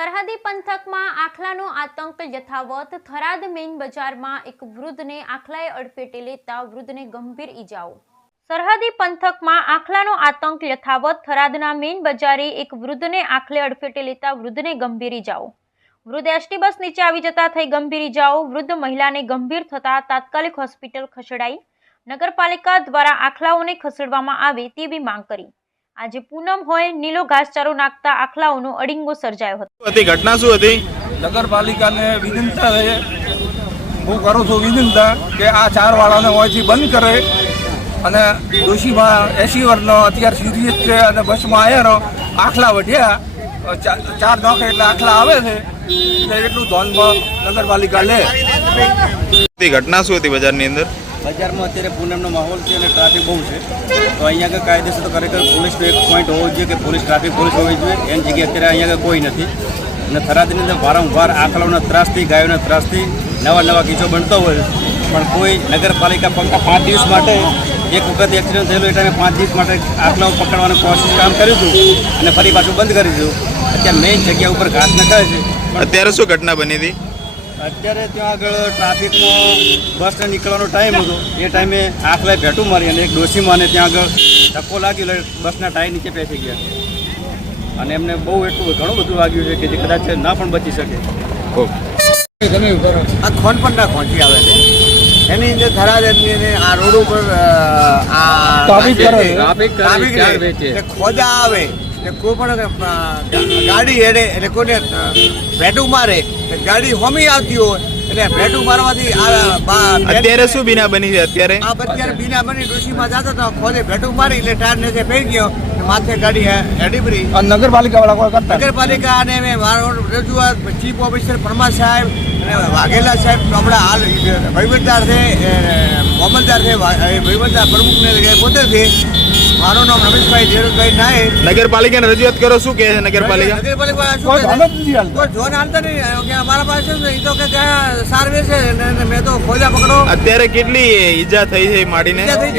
સરહદી પંથકમાં આખલાનો આતંક યથાવત થરાદ મેઇન બજારમાં એક વૃદ્ધને આખલાએ અડફેટે લેતા વૃદ્ધને ગંભીર ઈજાઓ. સરહદી પંથકમાં આખલાનો આતંક યથાવત થરાદના મેઇન બજારે એક વૃદ્ધને આખલે અડફેટે લેતા વૃદ્ધને ગંભીર ઈજાઓ. વૃદ્ધ એસટી બસ નીચે આવી જતા થઈ ગંભીર ઈજાઓ. વૃદ્ધ મહિલાને ગંભીર થતા તાત્કાલિક હોસ્પિટલ ખસેડાઈ. નગરપાલિકા દ્વારા આખલાઓને ખસેડવામાં આવે તેવી માંગ કરી. આજે પૂનમ હોય નીલો ઘાસચારો નાખતા આખલાઓનો અડિંગો સર્જાયો હતો. હતી? ઘટના શું હતી? નગરપાલિકાને વિનંતા છે. હું કરું છું વિનંતા કે આ ચાર વાળાને હોયથી બંધ કરે અને ડોશીમાં એસી વર્ષનો અત્યારે સિરિયસ છે અને બસમાં આવ્યાનો આખલા વઢ્યા ચાર નોખ એટલે આખલા આવે છે. એટલે એટલું ધોનમાં નગરપાલિકા લે. ઘટના શું હતી બજારની અંદર? બજારમાં અત્યારે પૂનમનો માહોલ છે અને ટ્રાફિક બહુ છે. તો અહીંયા આગળ કાયદેસર તો ખરેખર પોલીસનો એક પોઈન્ટ હોવો જોઈએ કે પોલીસ ટ્રાફિક પોલીસ હોવી જોઈએ. એની જગ્યાએ અત્યારે અહીંયા આગળ કોઈ નથી. અને થરાદની અંદર વારંવાર આંકડાઓના ત્રાસથી ગાયોના ત્રાસથી નવા નવા કિસ્સો બનતો હોય પણ કોઈ નગરપાલિકા ફક્ત પાંચ દિવસ માટે એક વખત એક્સિડન્ટ થયેલો એ ટાઈમે પાંચ દિવસ માટે આંકડાઓ પકડવાનું કોશિશ કામ કર્યું હતું અને ફરી પાછું બંધ કરી દીધું. અત્યારે મેઇન જગ્યા ઉપર ઘાસ નખાય છે. અત્યારે શું ઘટના બની હતી? અત્યારે ત્યાં આગળ ટ્રાફિકનો બસને નીકળવાનો ટાઈમ હતો. એ ટાઈમે આખલાએ ભેટું મારી અને એક ડોશીમાને ત્યાં આગળ ધક્કો લાગ્યો એટલે બસના ટાયર નીચે બેસી ગયા. અને એમને બહુ એટલું ઘણું બધું વાગ્યું છે કે જે કદાચ ના પણ બચી શકે. આ ખોન પણ ના ખોંચી આવે છે. એની અંદર થરાદ એની અંદર આ રોડ ઉપર આ. ટ્રાફિક ટ્રાફિક ખોદા આવે. એટલે કોઈ પણ ગાડી હેડે એટલે કોઈને ભેટું મારે ગાડી હોમી આવતી હોય એટલે ભેટું મારવાથી અત્યારે શું બીના બની છે અત્યારે? અત્યારે બીના બની ડોશીમાં જતો તો ખોદે ભેટું મારી એટલે ટાયર નીચે પડી ગયો માથે ગાડી હેડી પડી નગરપાલિકા વાળા કોઈ કરતા? નગરપાલિકા અને મેં મારો રજૂઆત ચીફ ઓફિસર પરમાર સાહેબ અને વાઘેલા સાહેબ હમણાં હાલ વહીવટદાર છે એ, છે વહીવટદાર પ્રમુખને પોતે છે. મારું નામ રમેશભાઈ ધીરુભાઈ નાયક. નગરપાલિકાને રજૂઆત કરો શું કહે છે નગરપાલિકા? નગરપાલિકા શું કોઈ જોન હાલતા. નહીં. કે અમારા પાસે તો કે ત્યાં સારવે છે ને મેં તો ખોજા પકડો. અત્યારે કેટલી ઈજા થઈ છે માડીને. અત્યારે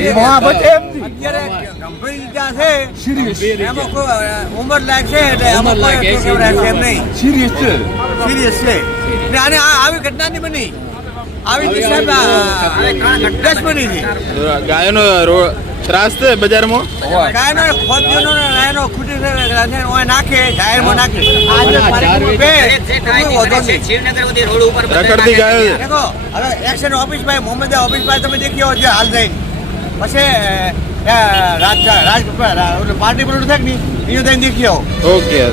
ગંભીર ઈજા છે. એમાં કોઈ ઉંમર લાયક છે એટલે એમાં કોઈ એમ નહીં. સિરિયસ છે. સિરિયસ છે. ને આને આ આવી ઘટના નહીં બની. આવી આ ઘટના જ બની છે. ગાયોનો રો- ત્રાસ છે બજારમાં? ગાયનો ખોદ્યોનો ને ખૂટી છે ઓય નાખે જાહેરમાં નાખે. રખડતી ગાયો. દેખો હવે એક્શન ઓફિસ ભાઈ મોહમ્મદ ઓફિસ ભાઈ તમે દેખ્યો જે હાલ થઈ. પછી રાજ રાજ પાર્ટી પર થાય ને નહીં? એ થઈને દેખ્યો ઓકે.